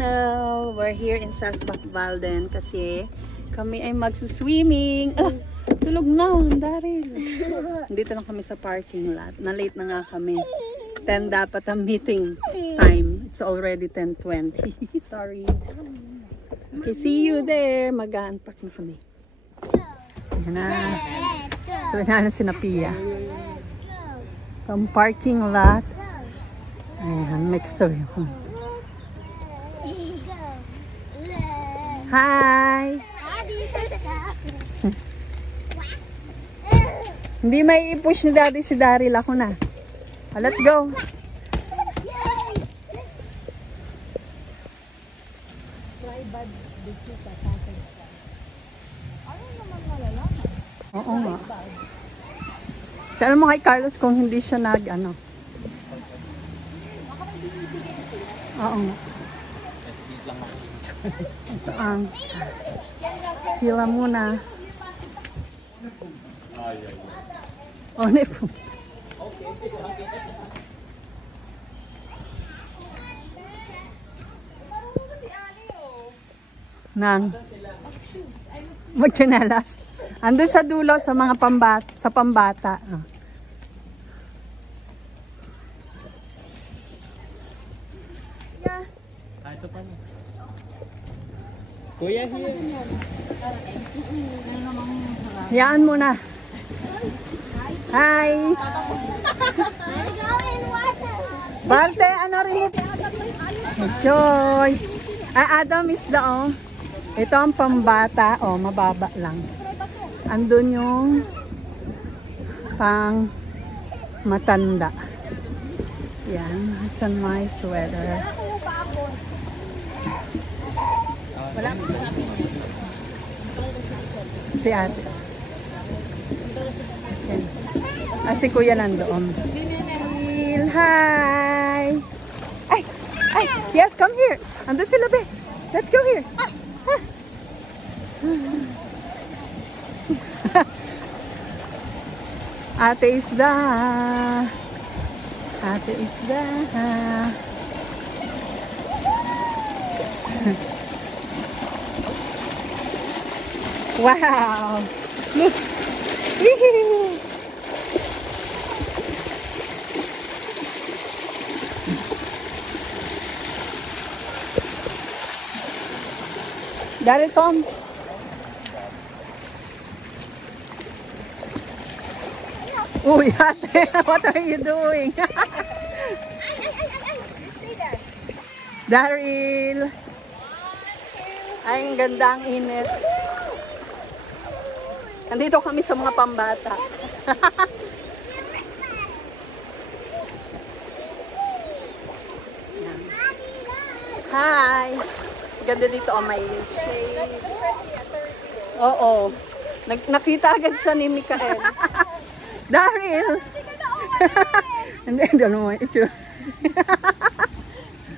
channel. We're here in Sasbak Valden kasi kami ay magsuswimming. Tulog na, Daryl. Dito lang kami sa parking lot. Na-late na nga kami. 10 dapat ang meeting time. It's already 10:20. Sorry. Okay, see you there. Mag-unpack na kami. Yan na. So, yan na si Napia. From parking lot. Ayan, may kasabi ko. Hi! Hindi may i-push ni Daddy si Daryl. Ako na. Let's go! Oo nga. Kaya mo kay Carlos kung hindi siya nag-ano. Oo nga. Ito ang sila muna. Oh, nefo. Nang magchinelas. Ando sa dulo sa mga pambata. Oh. Yeah. Ito pa na. Kuya, here. Yaan mo na. Hi. Barte, ano rin mo? Joy. Ay, Adam is the ito ang pambata. Oh, mababa lang. Andun yung pang matanda. Yan. It's a nice weather. Wala mo hanapin niya. Si ate. Ah, si kuya nandoon. Hi! Ay! Ay! Yes, come here! Ando sila be! Let's go here! Ate Isda! Ate Isda! Wow! Look! Daryl, Tom! Uy, ate! What are you doing? Daryl! Ay, ang ganda ang init. Nandito kami sa mga pambata. Hi! Ganda dito, oh, may shade. Oo. Nakita agad siya ni Mikael. Daryl! Hindi, don't know what ito.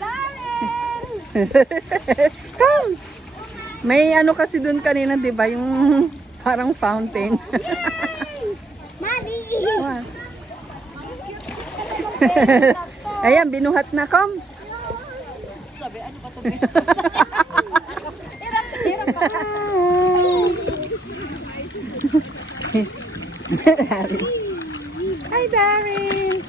Daryl! Come! May ano kasi dun kanina, di ba? Yung parang fountain. Mami! Ayan, binuhat na. Come! Sabi, ano ba ito? Hi, Daryl!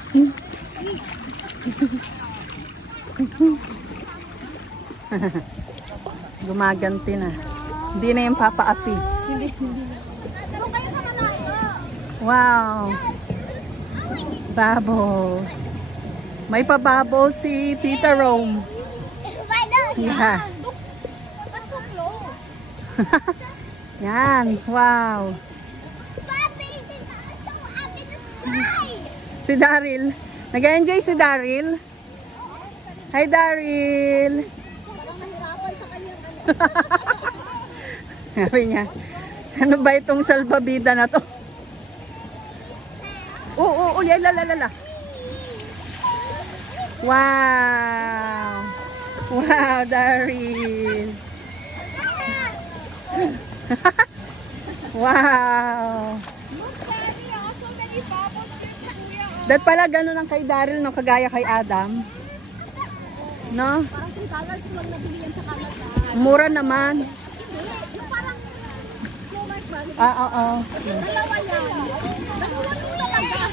Gumaganti na. Hindi na yung papaapi. Hindi. Doon kayo sa Manalo. Wow! Bubbles. May pa-bubbles si Tita Rome. Yeah. That's so close. Yan. Wow. Si Daryl. Nag-enjoy si Daryl. Hi, Daryl. Parang nahirapan sa kanyang Sabi niya, ano ba itong salbabida na to? Oo, la. Wow. Wow, Daryl. Wow. That pala ganun ang kay Daryl, no? Kagaya kay Adam. No? Parang $2 ko lang nabili yan sa Canada. Mura naman. Hindi, yung parang Snowmark ba? Oo. Dalawa yan. Dalawa yung talaga.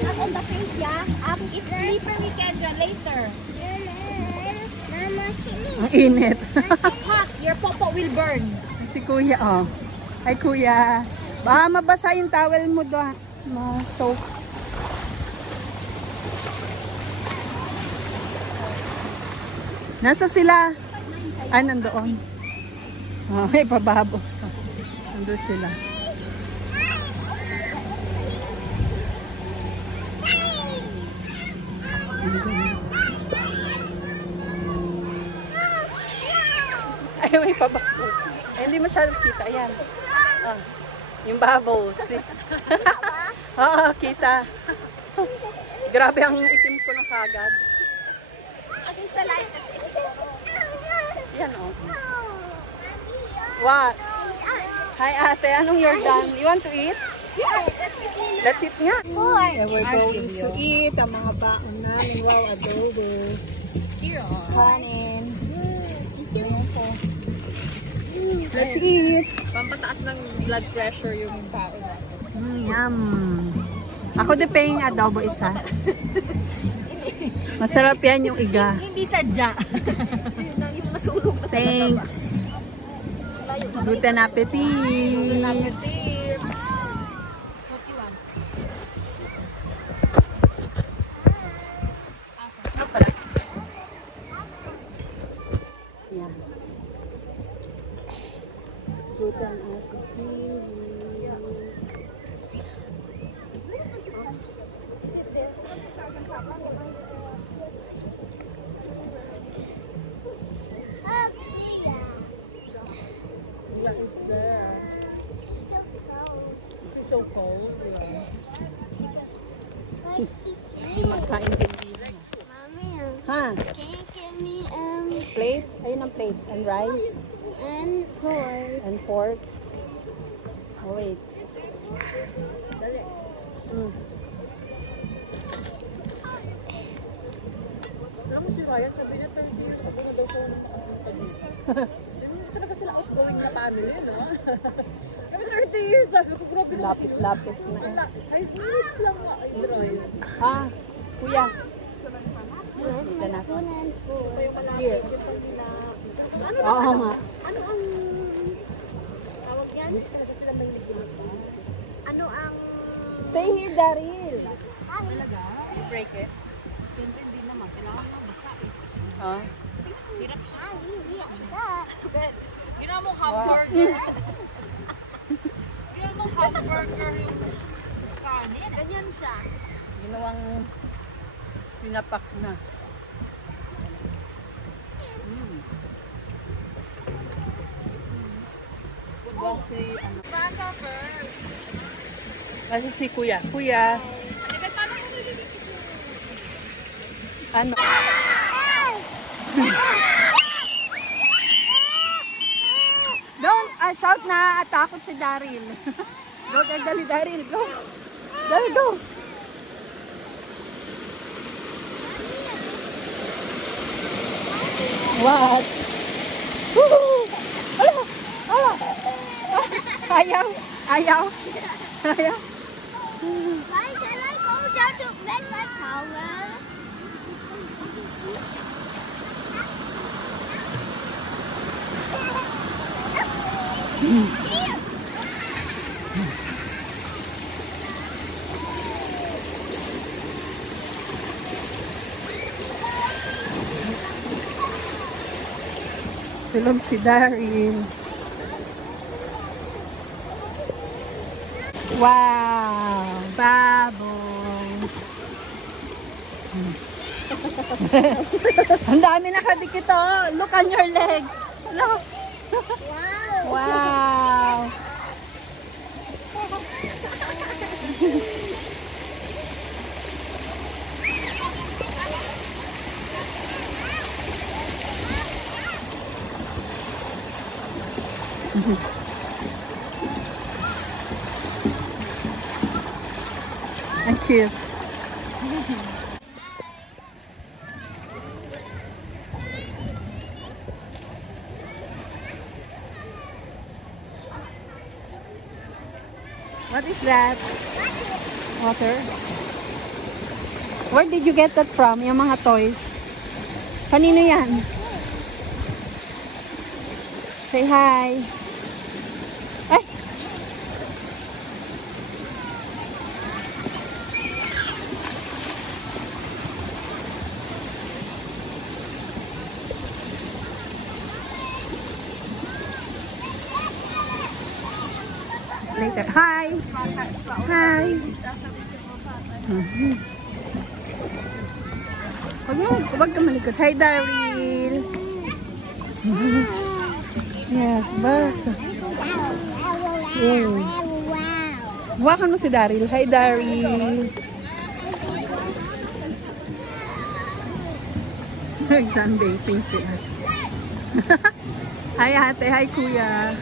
Not on the face, yeah? If sleeper, we can run later. Ang init. It's hot. Your popo will burn. Si kuya, oh. Ay, kuya. Baka mabasa yung towel mo doon. Ma-soak. Nasa sila? Ay, nandoon. Oh, may pababos. Nandun sila. Ay, may pababos. Ay, hindi masyadong kita. Ayan. Ah, yung bubbles. Oo, kita. Grabe ang itim ko ng kagad. Against the light. Yan, oh. What? Hi, ate. Anong you're done? You want to eat? Let's eat nga. Four. We're going to eat ang mga baon namin. Wow, adobo. Here. Kanin. Let's eat. Pampataas ng blood pressure yung tao. Yum. Ako din paying adobo isa. Masarap yan yung iga. Hindi sadya. Masulog na. Thanks. Guten appetit. Guten appetit. What you want? Yan. Guten appetit. So cold. Hindi magkaintindihan. Ha? Can you give me Plate? Ayun ang plate. And rice? and pork? And pork? Oh, wait. Mm. Alam mo si Ryan, sabi niya 30 years ago na daw siya nakapunta dito. Hindi talaga sila outgoing na family, no? Kami 30 years, sabi ko, grabe na. Lapit-lapit na. 5 minutes lang nga ay drive. Ah, kuya. Kita na. Here. Oo nga. Ano ang tawag yan? Ano ang Stay here, Daryl. Break it. Siyempre, hindi naman. Kailangan na basa eh. Ah. Hirap siya. Ginawa mong hamburger. Ginawa mong hamburger yung kanin. ganyan siya? Ginawang pinapak na. Good si ano. Basa first. Kasi si kuya. Kuya. Di ba, paano mo nililitis Ano? Don't shout na takot si Daryl. Go, dali Daryl. Go. Dali, go. What? Woohoo! Ala! Ala! Ayaw! Ayaw! Ayaw! Why can I go down to bed my towel? Tulog si Daryl. Wow! Babos! Ang dami nakadikit oh! Look on your legs! Look! Wow! Wow! Ang cute. What is that? Water? Where did you get that from? Yung mga toys. Kanino yan? Say hi. Ay! Later. Hi! Hi! Huwag ka malikot. Hi, Daryl! Yes, basa. Yes. Hawakan mo si Daryl. Hi, Daryl! Sunbathing siya. Hi, ate. Hi, kuya.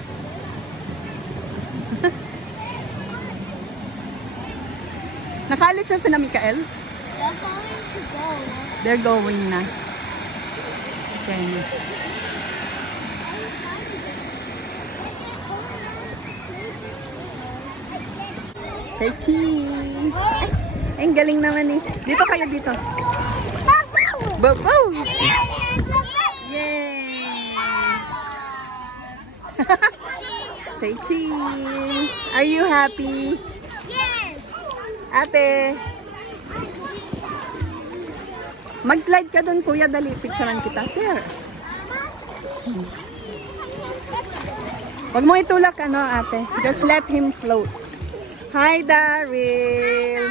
Nakaalis na sila, Mikael? They're going to go. They're going na. Okay. Say cheese! Ay, ang galing naman eh. Dito kayo, dito. Bow! Yay! Say cheese! Are you happy? Yes. Ate! Mag-slide ka dun, kuya. Dali, picturean kita. Here. Huwag mo itulak, ano, ate. Just let him float. Hi, Daryl!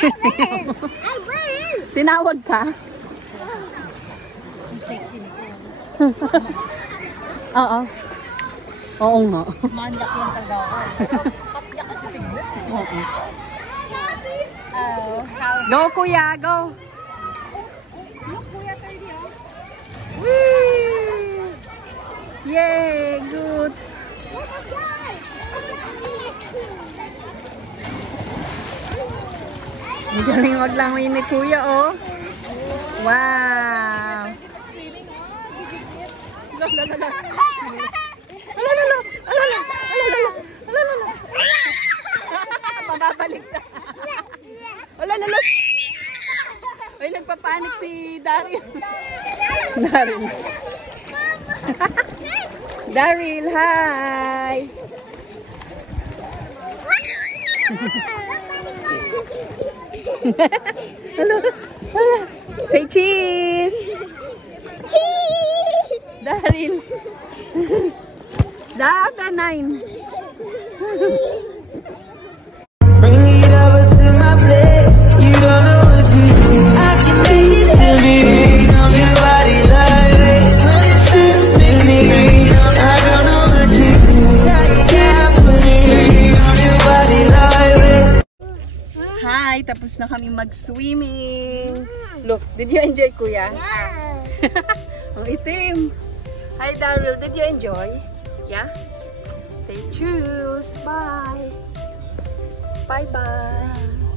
I win. Tinawag ka? Ang sexy nito. Oo. Oo nga. Manyak yung tagawan. Kapya kasi tignan. Oo. Oh, how... Go, kuya, go! Look, Kuya 30, oh. Whee! Yay! Good! Ang galing maglangoy ni kuya, oh! Wow! Mag-swimming, oh. Gigisit. Alalala! Alalala! Alalala! Alalala! Pababalik na! Alalala! Ay, nagpapanik si Daryl. Daryl. Daryl, hi! Say cheese! Cheese. Daryl. Data 9. Bring it over to my place. You don't know what you do. I can make it to me. Your body like it. Trust in me. I don't know what you do. You can't put it on your body like it. Hi, tapos na kami mag-swimming. Look, did you enjoy, kuya? Yeah. Ang itim. Hi, Daryl. Did you enjoy? Yeah? Say cheers. Bye. Bye-bye.